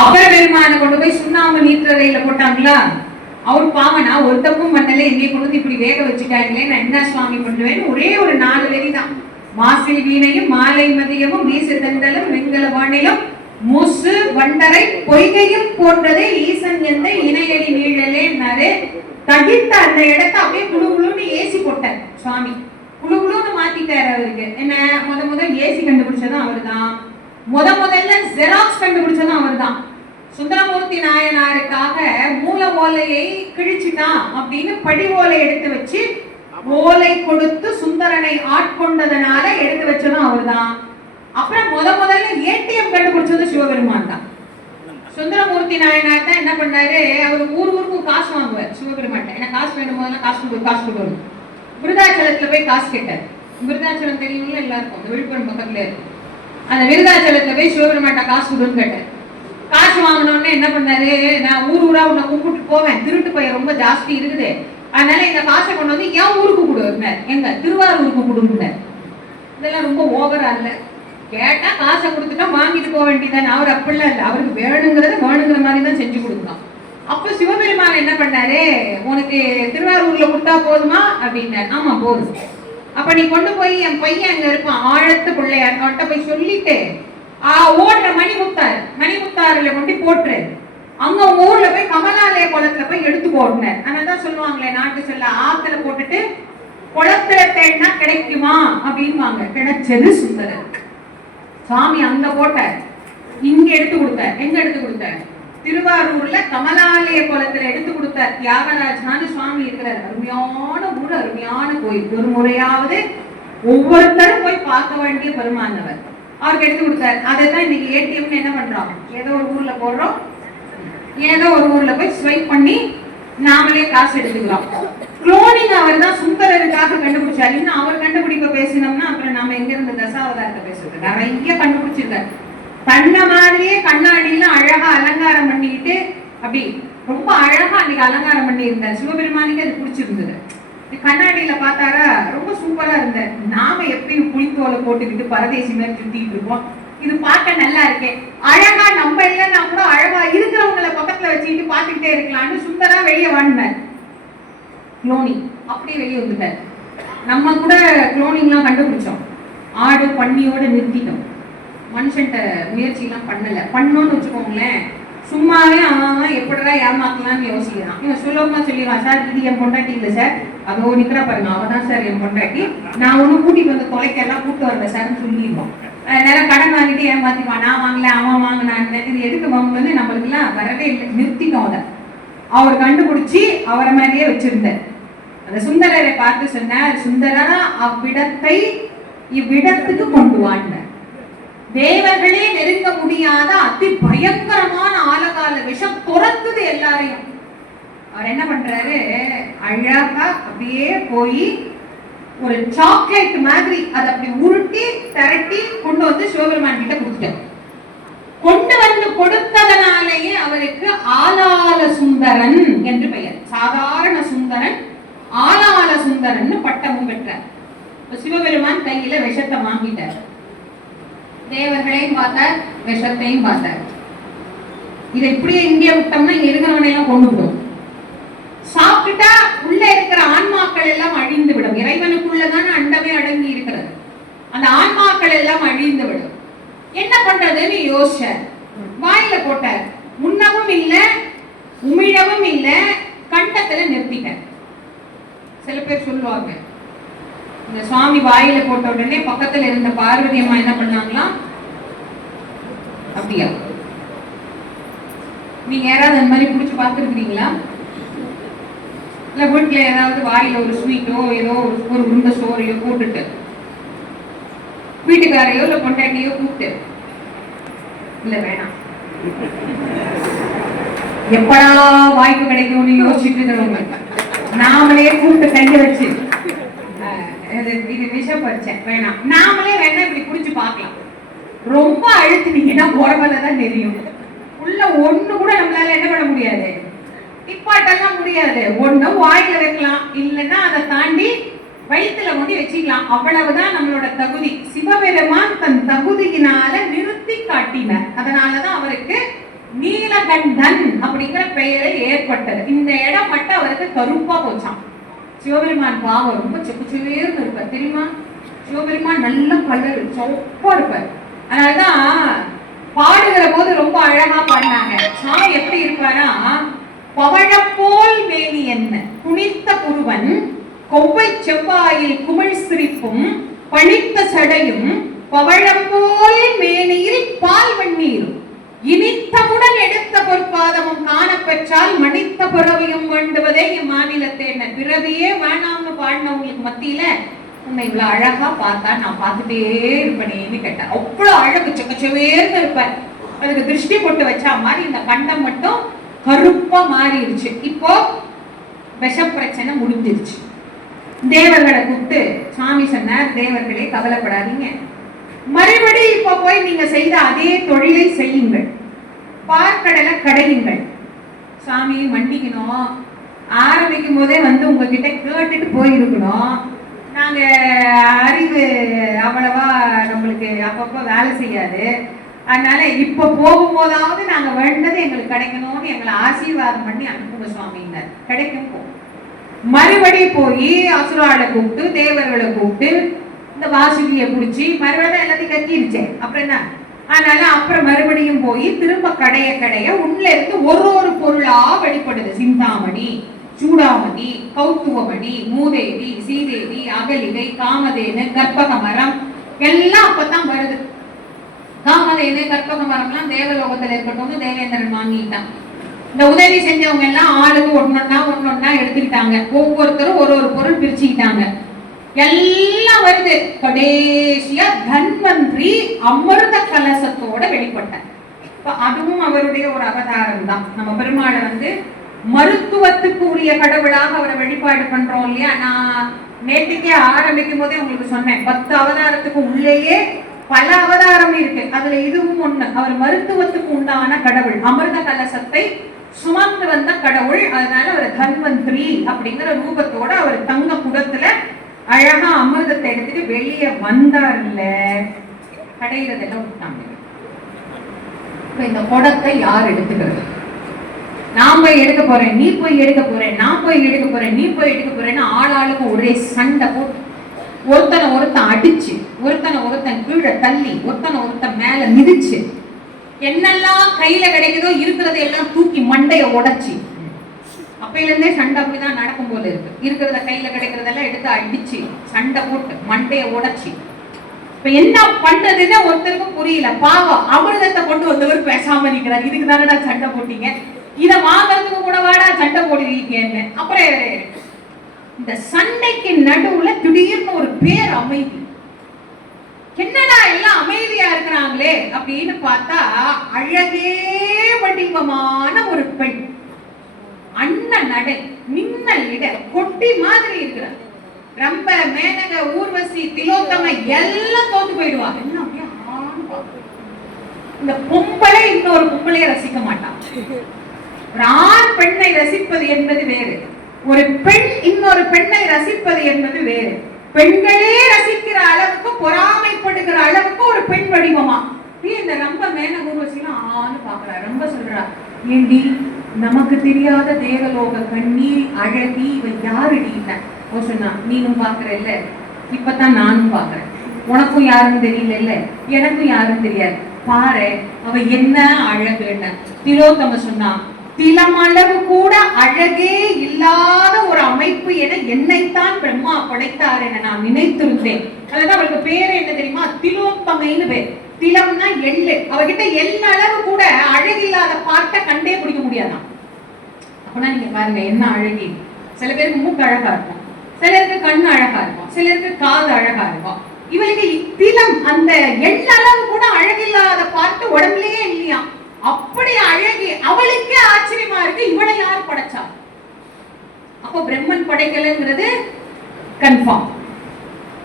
அப்பர பெருமான கொண்டு போய் சுண்ணாம்பு நீற்றறையில போட்டாங்களா? அவர் பாவனா ஒரு தப்பும் பண்ணல. என்னை கொண்டு இப்படி வேக வச்சுட்டாங்களே நான் என்ன சுவாமி பண்ணுவேன் ஒரே ஒரு நாலு வரி தான். மாசில் வீணையும் மாலை மதியமும் வீசு தண்டலும் வெண்கல வானிலும் மூசு வண்டரை பொய்கையும் போன்றதே ஈசன் எந்த இணையடி நீழலே நரே தகித்த அந்த இடத்த அப்படியே குழு குழுன்னு ஏசி போட்டார் சுவாமி. குழு குழுன்னு மாத்திட்டார் அவருக்கு. என்ன முத முதல் ஏசி கண்டுபிடிச்சதும் அவர் தான் முத முதல்ல ஜெராக்ஸ் கண்டுபிடிச்சதும் அவர்தான். சுந்தரமூர்த்தி நாயனாருக்காக மூல ஓலையை கிழிச்சிட்டான் அப்படின்னு படி ஓலை எடுத்து வச்சு ஓலை கொடுத்து சுந்தரனை ஆட்கொண்டதனால எடுத்து வச்சதும் அவர்தான். அப்புறம் முத முதல்ல ஏடிஎம் கண்டுபிடிச்சது சிவபெருமான் தான் சுந்தரமூர்த்தி நாயனார் தான் என்ன பண்ணாரு? அவர் ஊர் ஊருக்கு காசு வாங்குவார் சிவபெருமான் ஏன்னா காசு வேணும் போதெல்லாம் காசு கொடு காசு கொடுக்கணும் விருதாச்சலத்துல போய் காசு கேட்டார். விருதாச்சலம் தெரியும்ல எல்லாருக்கும் அந்த விழுப்புரம் பக்கத்துல இருக்கும். அந்த விருதாச்சலத்துல போய் சிவபெருமான்ட்ட காசு கொடுன்னு கேட்டார். காசு வாங்கினோடனே என்ன பண்ணாரு? நான் ஊர் ஊரா உன்னை கூப்பிட்டு போவேன். திருட்டு பையன் ரொம்ப ஜாஸ்தி இருக்குது. அதனால இந்த காசை கொண்டு வந்து என் ஊருக்கு கொடுன்னார் எங்க? திருவாரூருக்கு கொடுன்னார் இதெல்லாம் ரொம்ப ஓவரா இல்லை. கேட்டா காசை கொடுத்துட்டா வாங்கிட்டு போக வேண்டியதானே அவர் அப்படிலாம் இல்லை. அவருக்கு வேணுங்கிறத வேணுங்கிற மாதிரி தான் செஞ்சு கொடுக்கலாம் அப்ப சிவபெருமான் என்ன பண்ணாரு? உனக்கு திருவாரூர்ல கொடுத்தா போதுமா? அப்படின்னாரு. ஆமா போதும். அப்ப நீ கொண்டு போய் என் பையன் அங்க இருப்பான். ஆழத்து பிள்ளையார் அவன்கிட்ட போய் சொல்லிட்டு ஓடுற மணிமுத்தார் மணிமுத்தாறுல கொண்டு போட்டுரு அங்க உங்க ஊர்ல போய் கமலாலய குளத்துல போய் எடுத்து போடுனார். அதனாலதான் சொல்லுவாங்களே நாட்டு சொல்ல ஆத்துல போட்டுட்டு குளத்துல தேடினா கிடைக்குமா? அப்படின்வாங்க கிடைச்சது சுந்தரர். சாமி அங்க போட்டார். இங்க எடுத்து கொடுத்தார். எங்க எடுத்து கொடுத்தார்? திருவாரூர்ல கமலாலய குளத்துல எடுத்து கொடுத்தார். தியாகராஜான்னு சுவாமி இருக்கிறார். அருமையான ஊர் அருமையான கோயில். ஒரு முறையாவது ஒவ்வொருத்தரும் போய் பார்க்க வேண்டிய பெருமானவர். அவருக்கு எடுத்து கொடுத்தாரு. அதை தான் இன்னைக்கு ஏடிஎம்னு என்ன பண்றோம்? ஏதோ ஒரு ஊர்ல போடுறோம். ஏதோ ஒரு ஊர்ல போய் ஸ்வைப் பண்ணி நாமளே காசு எடுத்துக்கிறோம். குளோனிங் அவர் தான் சுந்தரருக்காக கண்டுபிடிச்சாரு. இன்னும் அவர் கண்டுபிடிப்ப பேசினோம்னா அப்புறம் நாம எங்க இருந்து தசாவதாரத்தை பேசுறது? நிறைய கண்டுபிடிச்சிருக்காரு. தன்ன மாதிரியே கண்ணாடியில அழகா அலங்காரம் பண்ணிக்கிட்டு அப்படி ரொம்ப அழகா அன்னைக்கு அலங்காரம் பண்ணி இருந்தார் சிவபெருமானுக்கு அது பிடிச்சிருந்தது. கண்ணாடியில பார்த்தாரா? ரொம்ப சூப்பரா இருந்தார் நாம எப்பயும் புளித்தோலை போட்டுக்கிட்டு பரதேசி மாதிரி சுத்திட்டு இருப்போம். இது பார்க்க நல்லா இருக்கேன் அழகா நம்ம இல்லைன்னா கூட அழகா இருக்கிறவங்களை பக்கத்துல வச்சுக்கிட்டு பார்த்துக்கிட்டே இருக்கலாம்னு சுந்தரா வெளியே வாழ்ந்தார் குளோனி அப்படியே வெளியே வந்துட்டார். நம்ம கூட குளோனிங்லாம் கண்டுபிடிச்சோம். ஆடு பன்னியோட நிறுத்திட்டோம். மனுஷன்ட்ட முயற்சிலாம் பண்ணல. பண்ணோம்னு வச்சுக்கோங்களேன். சும்மாவே அவன் எப்படிடா ஏமாத்தலாம்னு யோசிக்கிறான். இவன் சுலபமா சொல்லிடுவான் சார் இது என் பொண்டாட்டி இல்லை சார். அதோ நிக்கிறா பாருங்க அவன் தான் சார் என் பொண்டாட்டி. நான் ஒன்றும் கூட்டிட்டு வந்து கொலைக்கெல்லாம் கூட்டு வரல சார்னு சொல்லிடுவோம். அதனால கடன் வாங்கிட்டு ஏமாத்திப்பான் நான் வாங்கல அவன் வாங்கினான் இது எதுக்கு வாங்கணும்னு நம்மளுக்குலாம் வரவே இல்லை. நிறுத்திட்டோம் அதை அவர் கண்டுபிடிச்சி அவரை மாதிரியே வச்சிருந்தார் அந்த சுந்தரரை பார்த்து சொன்னார் சுந்தரா அவ்விடத்தை இவ்விடத்துக்கு கொண்டு வாண்டார் தேவர்களே நெருங்க முடியாத அதி பயங்கரமான ஆலகால விஷம் துறந்தது எல்லாரையும். அவர் என்ன பண்றாரு? அழகா அப்படியே போய் ஒரு சாக்லேட் மாதிரி அதை அப்படி உருட்டி திரட்டி கொண்டு வந்து சிவபெருமான் கிட்ட கொடுத்துட்டார். கொண்டு வந்து கொடுத்ததனாலேயே அவருக்கு ஆலால சுந்தரன் என்று பெயர். சாதாரண சுந்தரன் ஆலால சுந்தரன் பட்டமும் பெற்றார். சிவபெருமான் கையில விஷத்தை வாங்கிட்டார். தேவர்களையும் பார்த்தார் விஷத்தையும் பார்த்தார். இதை இப்படியே இங்கே விட்டோம்னா இங்க கொண்டு விடும் சாப்பிட்டுட்டா உள்ள இருக்கிற ஆன்மாக்கள் எல்லாம் அழிந்து விடும் இறைவனுக்குள்ளதான அண்டமே அடங்கி இருக்கிறது. அந்த ஆன்மாக்கள் எல்லாம் அழிந்து விடும் என்ன பண்றதுன்னு யோசிச்ச வாயில போட்டார். உண்ணவும் இல்ல உமிழவும் இல்ல கண்டத்துல நிறுத்திட்டேன் சில பேர் சொல்லுவாங்க இந்த சுவாமி வாயில போட்ட உடனே பக்கத்துல இருந்த பார்வதி அம்மா என்ன பண்ணாங்களாம் அப்படியா? நீங்க யாராவது அந்த மாதிரி பிடிச்சி பார்த்துருக்கீங்களா இல்ல வீட்டில் ஏதாவது வாயில் ஒரு ஸ்வீட்டோ ஏதோ ஒரு ஒரு உருண்டை சோறையோ போட்டுட்டு வீட்டுக்காரையோ இல்ல பொண்டாட்டியோ கூப்பிட்டு. இல்ல வேணாம். எப்படா வாய்ப்பு கிடைக்கும்னு யோசிச்சுட்டு இருக்கிறவங்க. நாமளே கூப்பிட்டு கைய வச்சு. இது விஷம் பறிச்சேன். வேணாம். நாமளே வேணா இப்படி குடிச்சு பார்க்கலாம். ரொம்ப அழுத்தினீங்கன்னா உடம்புல தான் தெரியும் உள்ள ஒண்ணு கூட நம்மளால என்ன பண்ண முடியாது. நிப்பாட்டெல்லாம் முடியாது. ஒண்ணு வாயில வைக்கலாம். இல்லைன்னா அதை தாண்டி வயித்துல கொண்டு வச்சுக்கலாம். அவ்வளவுதான் நம்மளோட தகுதி. சிவபெருமான் தன் தகுதியினால நிறுத்தி காட்டினார். அதனாலதான் அவருக்கு நீலகண்டன் அப்படிங்கிற பெயரை ஏற்பட்டது. இந்த இடம் மட்டும் அவருக்கு கருப்பா போச்சான் சிவபெருமான் பாவம் ரொம்ப செப்பு சிவேர்னு இருப்பார். தெரியுமா? சிவபெருமான் நல்ல கலர் சொப்பா இருப்பார். அதனாலதான் பவழப்போல் மேனி என்ன? குனித்த புருவன் கொவ்வை செவ்வாயில் குமிழ் சிரிப்பும் பணித்த சடையும் பவழப்போல் மேனியில் பால் வெந்நீரும். இனித்தமுடன் எடுத்த பொற்பாதமும் காணப்பெற்றால் மணித்த பிறவியும் வேண்டுவதே இம்மாநிலத்தை என்ன? பிறவியே வேணாம்னு பாடினவங்களுக்கு மத்தியில உன்னை இவ்வளவு அழகா பார்த்தா நான் பார்த்துட்டே இருப்பேனேன்னு கேட்டேன் அவ்வளவு அழகு செக்கச்சவேர்னு இருப்பேன். அதுக்கு திருஷ்டி போட்டு வச்சா மாதிரி இந்த கண்டம் மட்டும் கருப்பா மாறிடுச்சு. இப்போ விஷ பிரச்சனை முடிஞ்சிருச்சு. தேவர்களை கூப்பிட்டு சாமி சொன்னார் தேவர்களே கவலைப்படாதீங்க. மறுபடி இப்ப போய் நீங்க செய்த அதே தொழிலை செய்யுங்கள். பார்க்கடலை கடையுங்கள். சாமி மன்னிக்கணும். ஆரம்பிக்கும் போதே வந்து உங்ககிட்ட கேட்டுட்டு போயிருக்கணும். நாங்க அறிவு அவ்வளவா நம்மளுக்கு அப்பப்போ வேலை செய்யாது. அதனால இப்ப போகும்போதாவது நாங்க வேண்டது எங்களுக்கு கிடைக்கணும்னு எங்களை ஆசீர்வாதம் பண்ணி அனுப்புங்க சுவாமிங்க கிடைக்கும் போ. மறுபடி போய் அசுராளை கூப்பிட்டு தேவர்களை கூப்பிட்டு இந்த வாசுகியை பிடிச்சி மறுபடியும் எல்லாத்தையும் கக்கிருச்சேன் அப்புறம் என்ன? அதனால அப்புறம் மறுபடியும் போய் திரும்ப கடைய கடைய உள்ள இருந்து ஒரு ஒரு பொருளா வெளிப்படுது. சிந்தாமணி சூடாமணி கௌத்துவமணி மூதேவி சீதேவி அகலிகை காமதேனு கற்பக மரம் எல்லாம் அப்பதான் வருது. காமதேனு கற்பக மரம்லாம் தேவலோகத்துல இருக்கட்டும்னு தேவேந்திரன் வாங்கிட்டான். இந்த உதவி செஞ்சவங்க எல்லாம் ஆளுக்கு ஒன்னொன்னா ஒன்னொன்னா எடுத்துக்கிட்டாங்க. ஒவ்வொருத்தரும் ஒரு ஒரு பொருள் பிரிச்சுக்கிட்டாங்க. எல்லாம் வருது. கடைசியா தன்வந்திரி அமிர்த கலசத்தோட வெளிப்பட்டார். இப்ப அதுவும் அவருடைய ஒரு அவதாரம் தான். நம்ம பெருமாளை வந்து மருத்துவத்துக்கு உரிய கடவுளாக அவரை வழிபாடு பண்றோம் இல்லையா? நான் நேற்றுக்கே ஆரம்பிக்கும் போதே உங்களுக்கு சொன்னேன். பத்து அவதாரத்துக்கு உள்ளேயே பல அவதாரம் இருக்கு. அதுல இதுவும் ஒண்ணு. அவர் மருத்துவத்துக்கு உண்டான கடவுள் அமிர்த கலசத்தை சுமந்து வந்த கடவுள். அதனால அவர் தன்வந்திரி அப்படிங்கிற ரூபத்தோட அவர் தங்க குடத்துல அழகா அமிர்தத்தை எடுத்துட்டு வெளியே வந்தார்ல. இல்ல கடையிறதெல்லாம் விட்டாங்க. இப்ப இந்த குடத்தை யார் எடுத்துக்கிறது? நான் போய் எடுக்க போறேன் நீ போய் எடுக்க போறேன் நான் போய் எடுக்க போறேன் நீ போய் எடுக்க போறேன்னு ஆளாளுக்கு ஒரே சண்டை போட்டு ஒருத்தனை அடிச்சு ஒருத்தனை ஒருத்தன் கீழே தள்ளி ஒருத்தனை ஒருத்தன் மேல மிதிச்சு என்னெல்லாம் கையில கிடைக்குதோ இருக்கிறத எல்லாம் தூக்கி மண்டைய உடைச்சி. அப்பையில இருந்தே சண்டை அப்படிதான் நடக்கும் போல இருக்கு. இருக்கிறத கையில கிடைக்கிறதெல்லாம் எடுத்து அடிச்சு சண்டை போட்டு மண்டைய உடைச்சி. இப்ப என்ன பண்றதுன்னு ஒருத்தருக்கும் புரியல. பாவம் அமிர்தத்தை கொண்டு வந்தவர் பேசாம நிக்கிறார். இதுக்கு தானடா சண்டை போட்டீங்க? இத வாங்கறதுக்கு கூட வாடா சண்டை போடுறீங்கன்னு அப்புறம் இந்த சண்டைக்கு நடுவுல திடீர்னு ஒரு பேர் அமைதி. என்னடா எல்லாம் அமைதியா இருக்கிறாங்களே அப்படின்னு பார்த்தா அழகே வடிவமான ஒரு பெண். அண்ண நடை மின்னல் இட கொட்டி மாதிரி இருக்கிறார் ரொம்ப மேனக ஊர்வசி திலோத்தம எல்லாம் தோத்து போயிடுவாங்க என்ன அப்படியே இந்த பொம்பளை இன்னொரு பொம்பளைய ரசிக்க மாட்டான் ஒரு ஆண் பெண்ணை ரசிப்பது என்பது வேறு. ஒரு பெண் இன்னொரு பெண்ணை ரசிப்பது என்பது வேறு. பெண்களே ரசிக்கிற அளவுக்கு பொறாமைப்படுகிற அளவுக்கு ஒரு பெண் வடிவமா? நீ இந்த ரொம்ப மேல ஊர்வசிலாம் ஆன்னு பாக்குறா ரொம்ப சொல்றா. ஏண்டி நமக்கு தெரியாத தேவலோக கண்ணீர் அழகி இவ யாருடி அவ சொன்னா நீனும் பாக்குற இல்ல இப்பதான் நானும் பாக்குறேன். உனக்கும் யாருன்னு தெரியல இல்ல எனக்கும் யாரும் தெரியாது. பாரு அவ என்ன அழகுன்னு. திலோத்தம சொன்னா திலமளவு கூட அழகே இல்லாத ஒரு அமைப்பு என என்னைத்தான் பிரம்மா படைத்தார் என நான் நினைத்திருந்தேன். அதாவது அவருக்கு பேரு என்ன தெரியுமா? திலோத்தமைன்னு பேர். திலம்னா எள்ளு. அவகிட்ட எள்ள அளவு கூட அழகில்லாத பார்ட்ட கண்டே பிடிக்க முடியாதான். அப்பனா நீங்க பாருங்க என்ன அழகி. சில பேருக்கு மூக்கு அழகா இருக்கும். சிலருக்கு கண் அழகா இருக்கும். சிலருக்கு காது அழகா இருக்கும். இவளுக்கு திலம் அந்த எண்ணளவு கூட அழகில்லாத பார்த்து உடம்புலயே இல்லையா அப்படி அழகி அவளுக்கே ஆச்சரியமா இருக்கு இவளை யார் படைச்சா? அப்ப பிரம்மன் படைக்கலங்கிறது கன்ஃபார்ம்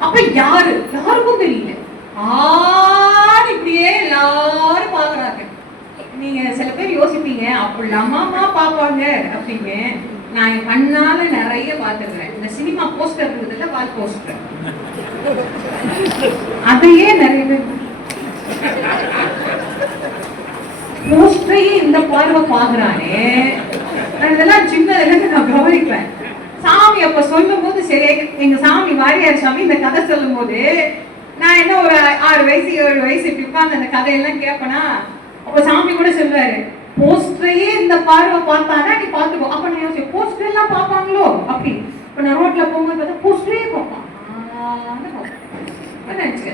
அப்ப யாரு? யாருக்கும் தெரியல. ஆறு இப்படியே எல்லாரும் பாக்குறாங்க நீங்க சில பேர் யோசிப்பீங்க அப்படிலாமாமா பாப்பாங்க அப்படிங்க நான் என் கண்ணால நிறைய பார்த்துக்கிறேன் இந்த சினிமா போஸ்டர் இருக்கிறதுல வால் போஸ்டர் அதையே நிறைய பேர் போஸ்டரையே இந்த பார்வை பாக்குறானே நான் இதெல்லாம் சின்னதுல நான் கவனிப்பேன் சாமி அப்ப சொல்லும் போது சரி எங்க சாமி வாரியார் சாமி இந்த கதை சொல்லும் போது நான் என்ன ஒரு ஆறு வயசு ஏழு வயசு இப்படி உட்காந்து அந்த கதையெல்லாம் கேட்பனா அப்ப சாமி கூட சொல்லுவாரு போஸ்டரையே இந்த பார்வை பார்த்தானா? நீ பாத்துக்கோ அப்ப நான் யோசிச்சு போஸ்டர் எல்லாம் பார்ப்பாங்களோ? அப்படி. இப்ப நான் ரோட்ல போகும்போது பார்த்தா போஸ்டரே பார்ப்பான்.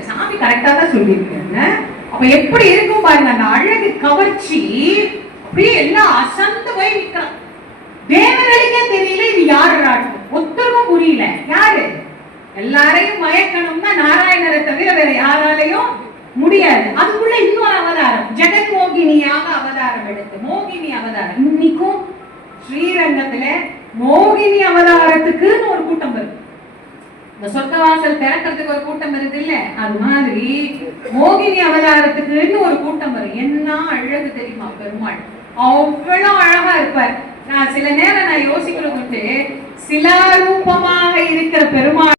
சாமி கரெக்டா தான் சொல்லியிருக்கேன் அப்ப எப்படி இருக்கும் பாருங்க அந்த அழகு கவர்ச்சி அப்படியே எல்லாம் அசந்து போய் நிக்கிறான் தேவர்களுக்கே தெரியல இது யாரு ராட்டம் ஒத்தருக்கும் புரியல. யாரு? எல்லாரையும் மயக்கணும்னா நாராயணரை தவிர வேற யாராலையும் முடியாது. அதுக்குள்ள இன்னொரு அவதாரம். ஜெகன் மோகினியாக அவதாரம் எடுத்து மோகினி அவதாரம். இன்னைக்கும் ஸ்ரீரங்கத்துல மோகினி அவதாரத்துக்குன்னு ஒரு கூட்டம் இருக்கு. இந்த சொர்க்க வாசல் திறக்கிறதுக்கு ஒரு கூட்டம் வருது இல்ல? அது மாதிரி மோகினி அவதாரத்துக்குன்னு ஒரு கூட்டம் வரும். என்ன அழகு தெரியுமா பெருமாள்? அவ்வளவு அழகா இருப்பார். நான் சில நேரம் நான் யோசிக்கிறது சில ரூபமாக இருக்கிற பெருமாள்